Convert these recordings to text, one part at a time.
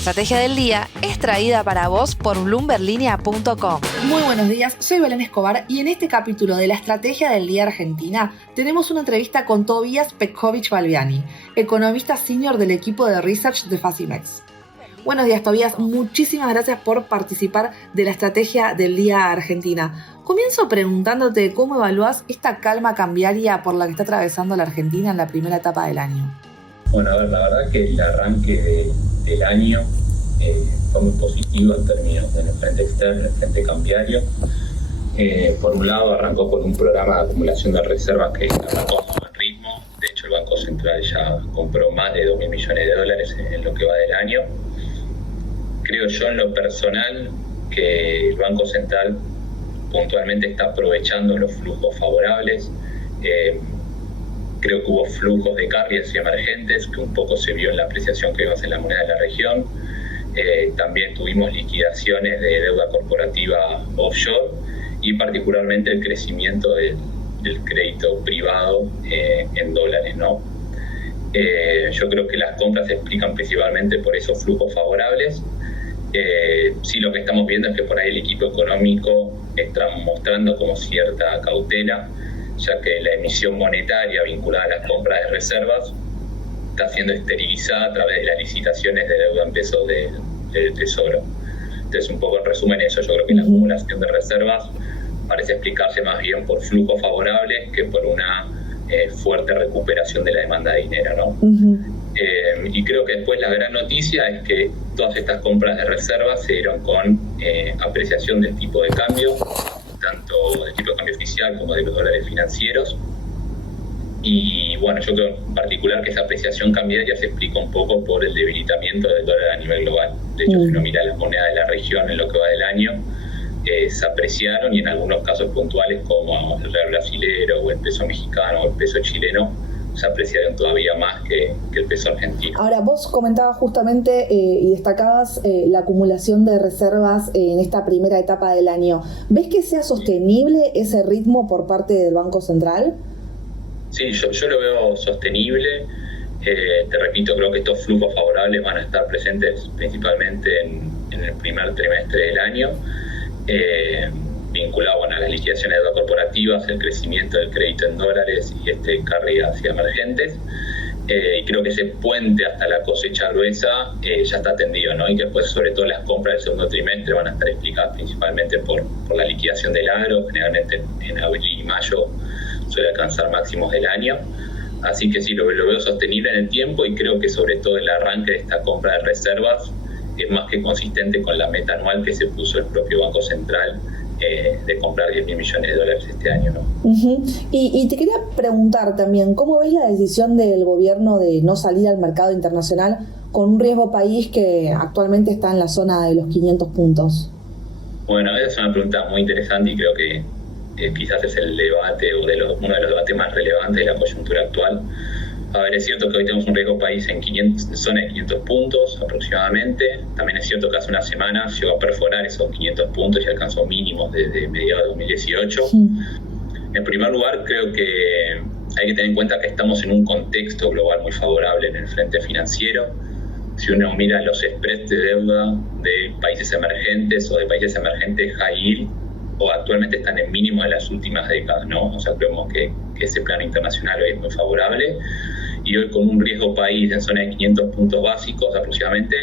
estrategia del día es traída para vos por bloomberlinia.com. Muy buenos días, soy Belén Escobar y en este capítulo de la Estrategia del Día Argentina tenemos una entrevista con Tobías Petkovic-Balbiani, economista senior del equipo de research de Facimex. Buenos días, Tobías, muchísimas gracias por participar de la Estrategia del Día Argentina. Comienzo preguntándote cómo evalúas esta calma cambiaria por la que está atravesando la Argentina en la primera etapa del año. Bueno, a ver, la verdad que el arranque del año fue muy positivo en términos del frente externo, el frente cambiario. Por un lado, arrancó con un programa de acumulación de reservas que arrancó a buen ritmo. De hecho, el Banco Central ya compró más de $2.000 millones en lo que va del año. Creo yo en lo personal que el Banco Central puntualmente está aprovechando los flujos favorables. Creo que hubo flujos de carriers y emergentes, que un poco se vio en la apreciación que vimos en la moneda de la región. También tuvimos liquidaciones de deuda corporativa offshore y particularmente el crecimiento del crédito privado en dólares, ¿no? Yo creo que las compras se explican principalmente por esos flujos favorables. Sí, lo que estamos viendo es que por ahí el equipo económico está mostrando como cierta cautela, ya que la emisión monetaria vinculada a las compras de reservas está siendo esterilizada a través de las licitaciones de deuda en pesos del Tesoro. Entonces, un poco en resumen eso, yo creo que la acumulación de reservas parece explicarse más bien por flujos favorables que por una fuerte recuperación de la demanda de dinero, ¿no? Y creo que después la gran noticia es que todas estas compras de reservas se dieron con apreciación del tipo de cambio, tanto del tipo de cambio oficial como de los dólares financieros. Y bueno, yo creo en particular que esa apreciación cambiaria se explica un poco por el debilitamiento del dólar a nivel global. De hecho, si uno mira las monedas de la región en lo que va del año, se apreciaron, y en algunos casos puntuales como el real brasilero o el peso mexicano o el peso chileno se apreciaron todavía más que el peso argentino. Ahora, vos comentabas justamente y destacabas la acumulación de reservas en esta primera etapa del año. ¿Ves que sea sostenible ese ritmo por parte del Banco Central? Sí, yo lo veo sostenible. Te repito, creo que estos flujos favorables van a estar presentes principalmente en el primer trimestre del año, vinculado a las liquidaciones de deuda corporativas, el crecimiento del crédito en dólares y este carry hacia emergentes. Y creo que ese puente hasta la cosecha gruesa ya está tendido, ¿no? Y que después, sobre todo, las compras del segundo trimestre van a estar explicadas principalmente por la liquidación del agro. Generalmente en abril y mayo suele alcanzar máximos del año. Así que sí, lo veo sostenible en el tiempo, y creo que sobre todo el arranque de esta compra de reservas es más que consistente con la meta anual que se puso el propio Banco Central de comprar $10.000 millones este año, ¿no? Y te quería preguntar también, ¿cómo ves la decisión del gobierno de no salir al mercado internacional con un riesgo país que actualmente está en la zona de los 500 puntos? Bueno, esa es una pregunta muy interesante, y creo que quizás es el debate uno de los debates más relevantes de la coyuntura actual. A ver, es cierto que hoy tenemos un riesgo país en zona de 500 puntos aproximadamente. También es cierto que hace una semana llegó a perforar esos 500 puntos y alcanzó mínimos desde mediados de 2018. En primer lugar, creo que hay que tener en cuenta que estamos en un contexto global muy favorable en el frente financiero. Si uno mira los spreads de deuda de países emergentes o de países emergentes high yield, o actualmente están en mínimo de las últimas décadas, ¿no? O sea, creemos que ese plano internacional hoy es muy favorable, y hoy con un riesgo país en zona de 500 puntos básicos aproximadamente,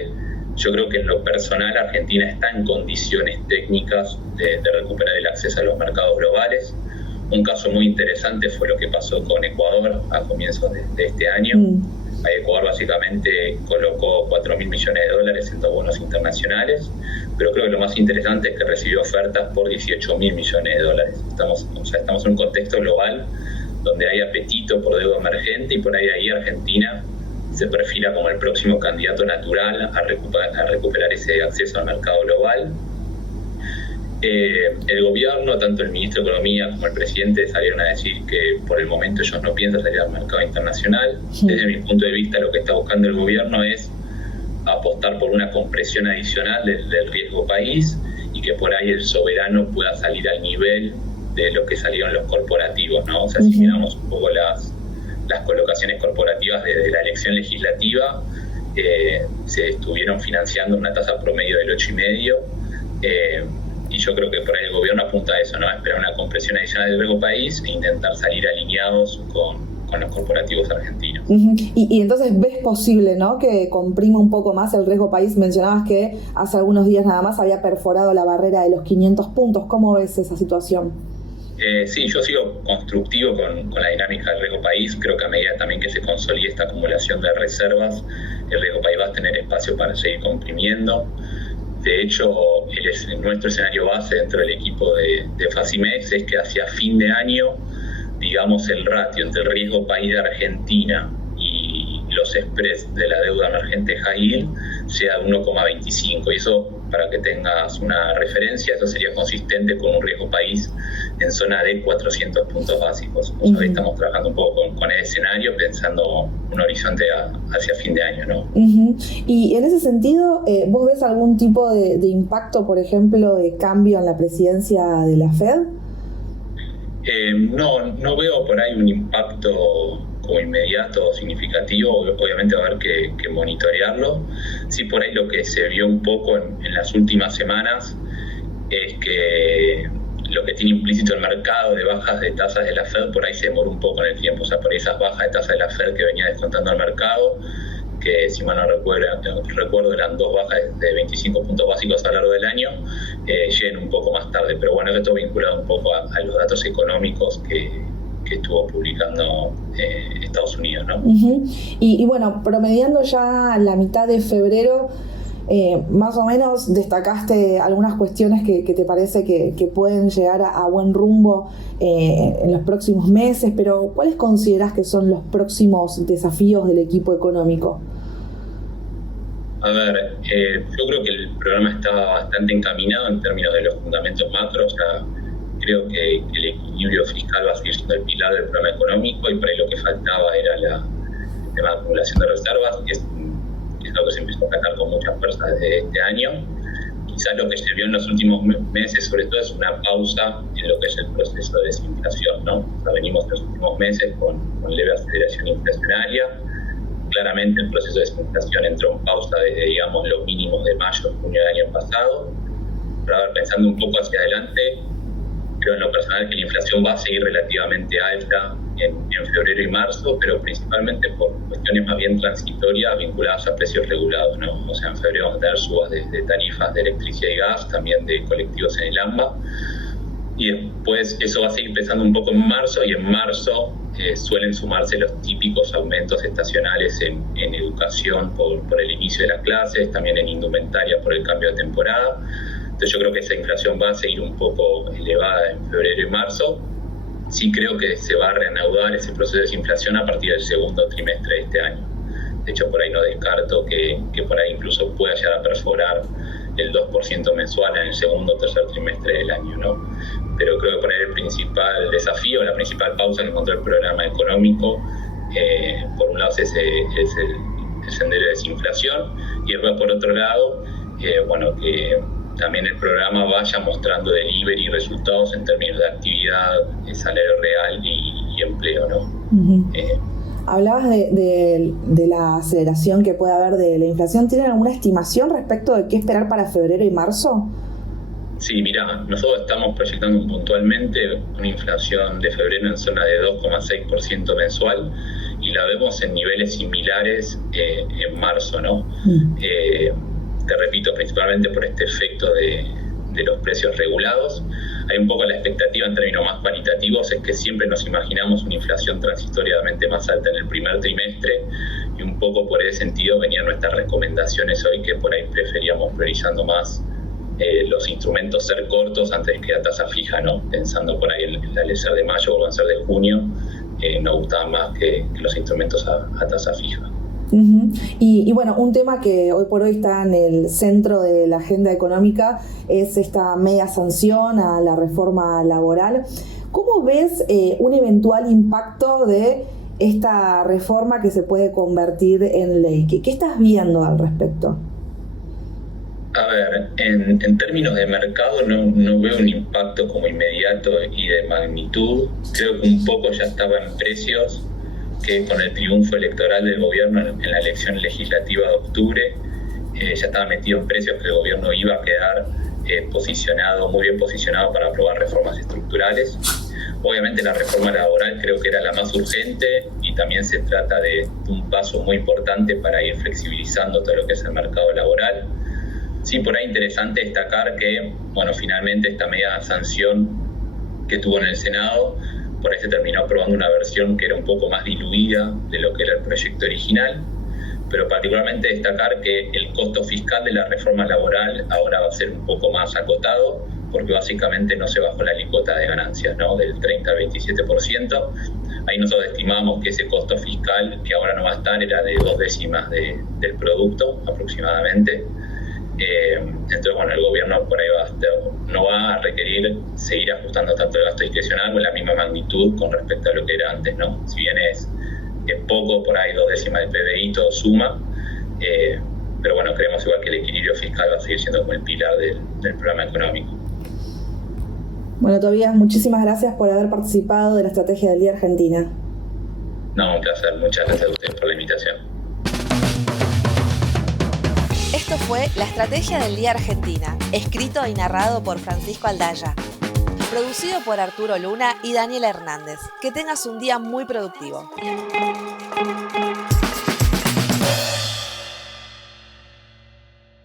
yo creo que en lo personal Argentina está en condiciones técnicas de recuperar el acceso a los mercados globales. Un caso muy interesante fue lo que pasó con Ecuador a comienzos de este año. Ecuador básicamente colocó $4.000 millones en dos bonos internacionales, pero creo que lo más interesante es que recibió ofertas por $18.000 millones. Estamos en un contexto global donde hay apetito por deuda emergente, y por ahí Argentina se perfila como el próximo candidato natural a recuperar ese acceso al mercado global. El gobierno, tanto el ministro de Economía como el presidente, salieron a decir que por el momento ellos no piensan salir al mercado internacional. Desde mi punto de vista, lo que está buscando el gobierno es apostar por una compresión adicional del riesgo país, y que por ahí el soberano pueda salir al nivel de lo que salieron los corporativos, ¿no? O sea, si miramos un poco las colocaciones corporativas desde la elección legislativa, se estuvieron financiando una tasa promedio del 8,5%, y yo creo que por ahí el gobierno apunta a eso, ¿no? A esperar una compresión adicional del riesgo país e intentar salir alineados con los corporativos argentinos. Y entonces ves posible, ¿no?, que comprima un poco más el riesgo país. Mencionabas que hace algunos días nada más había perforado la barrera de los 500 puntos. ¿Cómo ves esa situación? Sí, yo sigo constructivo con la dinámica del riesgo país. Creo que a medida también que se consolide esta acumulación de reservas, el riesgo país va a tener espacio para seguir comprimiendo. De hecho, nuestro escenario base dentro del equipo de Facimex es que hacia fin de año, digamos, el ratio entre el riesgo país de Argentina y los spreads de la deuda emergente high yield sea de 1,25, y eso, para que tengas una referencia, eso sería consistente con un riesgo país en zona de 400 puntos básicos. Hoy estamos trabajando un poco con ese escenario, pensando un horizonte hacia fin de año, ¿no? Y en ese sentido, ¿vos ves algún tipo de impacto, por ejemplo, de cambio en la presidencia de la Fed? No veo por ahí un impacto como inmediato o significativo. Obviamente va a haber que monitorearlo. Sí, por ahí lo que se vio un poco en las últimas semanas es que lo que tiene implícito el mercado de bajas de tasas de la Fed por ahí se demoró un poco en el tiempo. O sea, por esas bajas de tasas de la Fed que venía descontando el mercado, que si mal no recuerdo eran 2 bajas de 25 puntos básicos a lo largo del año, lleguen un poco más tarde. Pero bueno, esto vinculado un poco a los datos económicos que estuvo publicando Estados Unidos, ¿no? Y bueno, promediando ya la mitad de febrero, más o menos destacaste algunas cuestiones que te parece que pueden llegar a buen rumbo en los próximos meses, pero ¿cuáles considerás que son los próximos desafíos del equipo económico? A ver, yo creo que el programa estaba bastante encaminado en términos de los fundamentos macro. O sea, creo que el equilibrio fiscal va a seguir siendo el pilar del programa económico, y por ahí lo que faltaba era el tema de acumulación de reservas, que es lo que se empezó a atacar con mucha fuerza desde este año. Quizás lo que se vio en los últimos meses, sobre todo, es una pausa en lo que es el proceso de desinflación, ¿no? O sea, venimos en los últimos meses con leve aceleración inflacionaria. Claramente el proceso de desinflación entró en pausa desde, digamos, los mínimos de mayo, junio del año pasado. Pero a ver, pensando un poco hacia adelante, creo en lo personal que la inflación va a seguir relativamente alta en febrero y marzo, pero principalmente por cuestiones más bien transitorias vinculadas a precios regulados, ¿no? O sea, en febrero vamos a tener subas de tarifas de electricidad y gas, también de colectivos en el AMBA, y después eso va a seguir pesando un poco en marzo, y en marzo suelen sumarse los típicos aumentos estacionales en educación por el inicio de las clases, también en indumentaria por el cambio de temporada. Entonces yo creo que esa inflación va a seguir un poco elevada en febrero y marzo. Sí creo que se va a reanudar ese proceso de desinflación a partir del segundo trimestre de este año. De hecho, por ahí no descarto que por ahí incluso pueda llegar a perforar el 2% mensual en el segundo o tercer trimestre del año, ¿no? Pero creo que por ahí el principal desafío, la principal pausa que encontró el programa económico, por un lado es el sendero de desinflación, y después por otro lado, que también el programa vaya mostrando delivery y resultados en términos de actividad, salario real y empleo, ¿no? Hablabas de la aceleración que puede haber de la inflación. ¿Tienen alguna estimación respecto de qué esperar para febrero y marzo? Sí, mirá, nosotros estamos proyectando puntualmente una inflación de febrero en zona de 2,6% mensual, y la vemos en niveles similares en marzo, ¿no? Te repito, principalmente por este efecto de los precios regulados. Hay un poco la expectativa en términos más cualitativos, es que siempre nos imaginamos una inflación transitoriamente más alta en el primer trimestre, y un poco por ese sentido venían nuestras recomendaciones hoy, que por ahí preferíamos priorizando más los instrumentos ser cortos antes que a tasa fija, ¿no? Pensando por ahí el ser de mayo o el ser de junio, nos gustaban más que los instrumentos a tasa fija. Y bueno, un tema que hoy por hoy está en el centro de la agenda económica es esta media sanción a la reforma laboral. ¿Cómo ves un eventual impacto de esta reforma que se puede convertir en ley? ¿Qué estás viendo al respecto? A ver, en términos de mercado no veo un impacto como inmediato y de magnitud. Creo que un poco ya estaba en precios, que con el triunfo electoral del gobierno en la elección legislativa de octubre, ya estaba metido en precios que el gobierno iba a quedar muy bien posicionado para aprobar reformas estructurales. Obviamente la reforma laboral creo que era la más urgente y también se trata de un paso muy importante para ir flexibilizando todo lo que es el mercado laboral. Sí, por ahí interesante destacar que, finalmente esta media sanción que tuvo en el Senado, por ahí se terminó aprobando una versión que era un poco más diluida de lo que era el proyecto original, pero particularmente destacar que el costo fiscal de la reforma laboral ahora va a ser un poco más acotado, porque básicamente no se bajó la alícuota de ganancias, ¿no? Del 30 al 27%. Ahí nosotros estimamos que ese costo fiscal, que ahora no va a estar, era de 2/10 del producto aproximadamente. Entonces, el gobierno por ahí no va a requerir seguir ajustando tanto el gasto discrecional con la misma magnitud con respecto a lo que era antes, ¿no? Si bien es poco, por ahí 2/10 del PBI, todo suma, pero creemos igual que el equilibrio fiscal va a seguir siendo como el pilar del programa económico. Bueno, Tobías, muchísimas gracias por haber participado de la Estrategia del Día Argentina. No, un placer. Muchas gracias a ustedes por la invitación. Esto fue La Estrategia del Día Argentina, escrito y narrado por Francisco Aldaya. Producido por Arturo Luna y Daniela Hernández. Que tengas un día muy productivo.